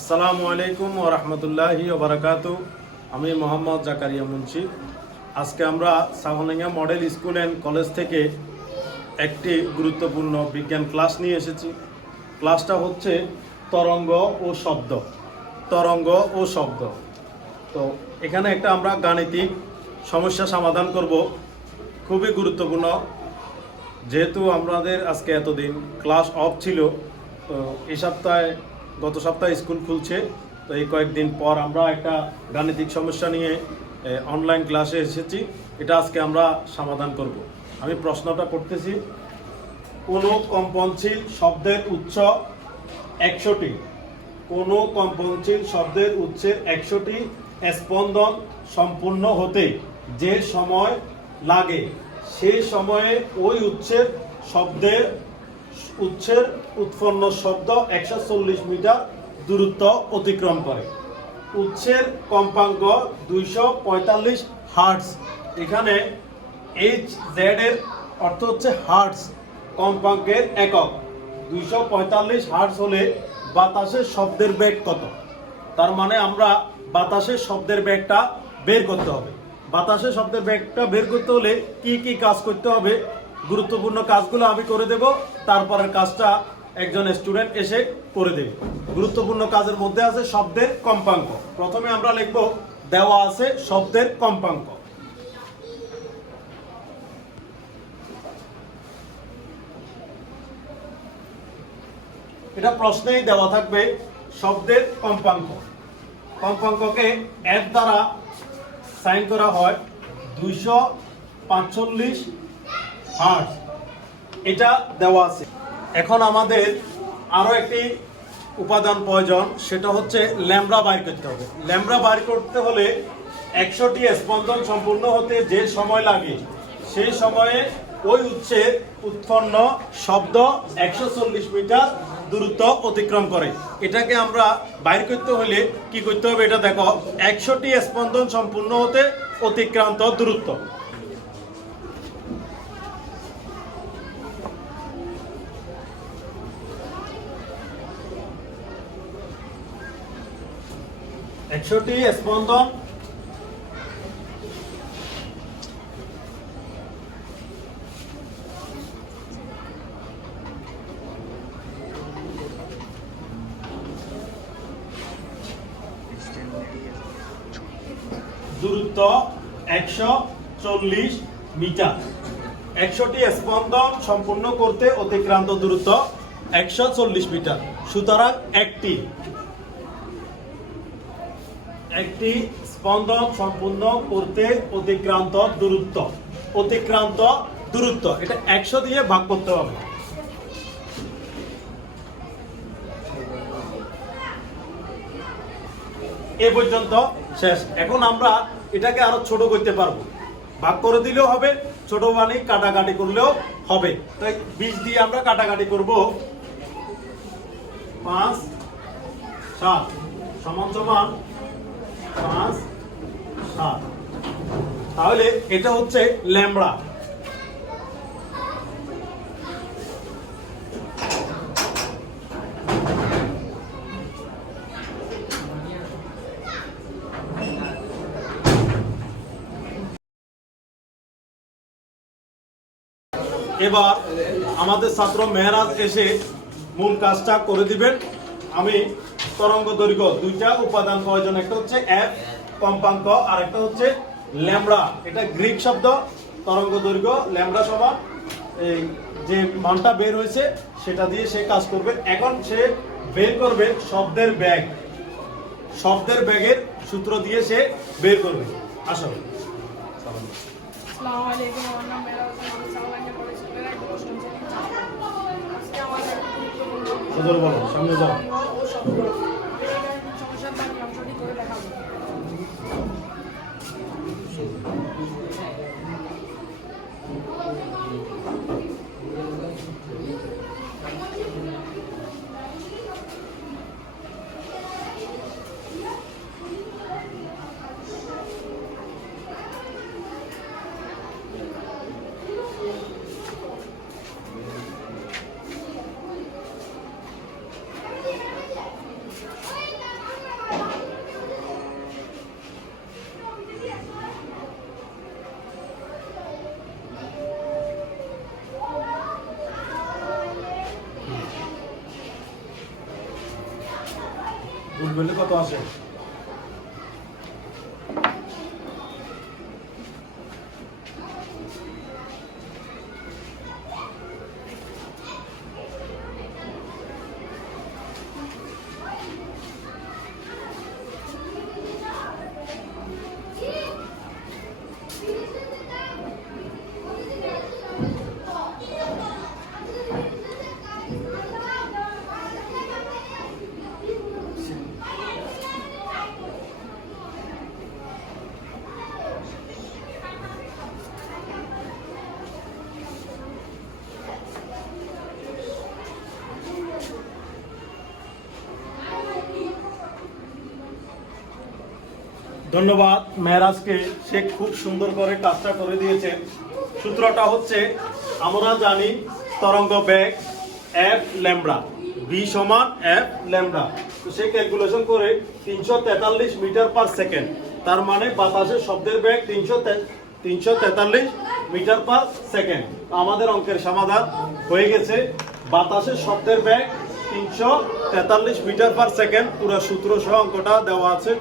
আসসালামু আলাইকুম ও রহমতুল্লাহি ওবরাকাত আমি মোহাম্মদ জাকারিয়া মুন্সি। আজকে আমরা Sahnanga model school and college থেকে একটি গুরুত্বপূর্ণ বিজ্ঞান ক্লাস নিয়ে এসেছি। ক্লাসটা হচ্ছে তরঙ্গ ও শব্দ। তরঙ্গ ও শব্দ। তো এখানে একটা আমরা গাণিতিক সমস্যা সমাধান করব। খুবই গুরুত্বপূর্ণ। যেহেতু আমাদের আজকে এতদিন ক্লাস অফ ছিল, তো এই সপ্তাহে গত সপ্তাহে স্কুল খুলছে। তো এই কয়েকদিন পর আমরা একটা গাণিতিক সমস্যা নিয়ে অনলাইন ক্লাসে এসেছি। এটা আজকে আমরা সমাধান করব। আমি প্রশ্নটা করতেছি, কোনো কম্পনশীল শব্দের উৎস একশোটি। কোনো কম্পনশীল শব্দের উৎসের একশোটি স্পন্দন সম্পূর্ণ হতে যে সময় লাগে সেই সময়ে ওই উৎসের শব্দের উৎসের উৎপন্ন শব্দ একশো চল্লিশ মিটার দূরত্ব অতিক্রম করে। উৎসের কম্পাঙ্ক দুইশো পঁয়তাল্লিশ হার্টস এখানে এইচ জেড এর অর্থ হচ্ছে হার্টস কম্পাঙ্কের একক। দুইশো পঁয়তাল্লিশ হার্টস হলে বাতাসের শব্দের বেগ কত? তার মানে আমরা বাতাসের শব্দের বেগটা বের করতে হবে। বাতাসের শব্দের বেগটা বের করতে হলে কি কি কাজ করতে হবে? গুরুত্বপূর্ণ কাজগুলো আমি করে দেব, তারপরের কাজটা একজন স্টুডেন্ট এসে করে দেবে। গুরুত্বপূর্ণ কাজের মধ্যে আছে শব্দের কম্পাঙ্ক। প্রথমে আমরা লিখব, দেওয়া আছে শব্দের কম্পাঙ্ক। এটা প্রশ্নেই দেওয়া থাকবে, শব্দের কম্পাঙ্ক। কম্পাঙ্ককে এফ দ্বারা সাইন করা হয় দুইশো পাঁচচল্লিশ হার্টস এটা দেওয়া আছে। এখন আমাদের আরও একটি উপাদান প্রয়োজন, সেটা হচ্ছে ল্যামড়া বাইর করতে হবে। ল্যামড়া বাইর করতে হলে একশোটি স্পন্দন সম্পূর্ণ হতে যে সময় লাগে, সেই সময়ে ওই উৎসের উৎপন্ন শব্দ একশো চল্লিশ মিটার দূরত্ব অতিক্রম করে। এটাকে আমরা বাইর করতে হলে কি করতে হবে? এটা দেখো, একশোটি স্পন্দন সম্পূর্ণ হতে অতিক্রান্ত দূরত্ব। একশোটি স্পন্দন। দূরত্ব একশো চল্লিশ মিটার। একশোটি স্পন্দন সম্পূর্ণ করতে অতিক্রান্ত দূরত্ব একশো চল্লিশ মিটার। সুতরাং একটি। একটি স্পন্দন সম্পূর্ণ করতে অতিক্রান্ত দূরত্ব। অতিক্রান্ত দূরত্ব। এটা একশো দিয়ে ভাগ করতে হবে। এ পর্যন্ত শেষ। এখন আমরা এটাকে আরও ছোট করতে পারব। ভাগ করে দিলেও হবে, ছোট বানি কাটাকাটি করলেও হবে। তাই বিশ দিয়ে আমরা কাটাকাটি করব। পাঁচ, সাত, সমান সমান পাঁচ, সাত। তাহলে এটা হচ্ছে ল্যামড়া। এবার আমাদের ছাত্র মেহরাজ এসে মূল কাজটা করে দিবেন। আমি তরঙ্গ দৈর্ঘ্য দুইটা উপাদান প্রয়োজন। একটা হচ্ছে এফ কম্পাঙ্ক আর একটা হচ্ছে ল্যামড়া। এটা গ্রিক শব্দ তরঙ্গ দৈর্ঘ্য ল্যামড়া সমান এই যে মানটা বের হয়েছে সেটা দিয়ে সে কাজ করবে। এখন সে বের করবে শব্দের ব্যাগ। শব্দের ব্যাগের সূত্র দিয়ে সে বের করবে। আসলে আসসালামু আলাইকুম আমার নাম আমি আজকে আমাদের বলো সামনে যাও। উঠবেলে কত আসে ধন্যবাদ। মেহরাজকে সে খুব সুন্দর করে কাজটা করে দিয়েছে। সূত্রটা হচ্ছে আমরা জানি তরঙ্গ ব্যাগ এফ ল্যামডা। বি সমান এফ ল্যামডা। তো সে ক্যালকুলেশন করে তিনশো তেতাল্লিশ মিটার পার সেকেন্ড। তার মানে বাতাসের শব্দের ব্যাগ তিনশো তিনশো তেতাল্লিশ মিটার পার সেকেন্ড। আমাদের অঙ্কের সমাধান হয়ে গেছে। বাতাসের শব্দের ব্যাগ তিনশো তেতাল্লিশ মিটার পার সেকেন্ড। পুরো সূত্র সহ অঙ্কটা দেওয়া আছে।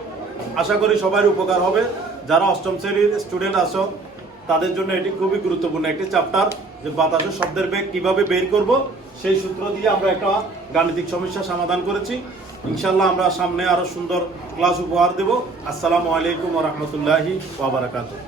আশা করি সবার উপকার হবে। যারা অষ্টম শ্রেণির স্টুডেন্ট আছো, তাদের জন্য এটি খুবই গুরুত্বপূর্ণ একটি চ্যাপ্টার যে বাতাসের শব্দের বেগ কীভাবে বের করব, সেই সূত্র দিয়ে আমরা একটা গাণিতিক সমস্যা সমাধান করেছি। ইনশাল্লাহ আমরা সামনে আরও সুন্দর ক্লাস উপহার দেব। আসসালামু আলাইকুম রহমতুল্লাহি ওয়াবারাকাতুহ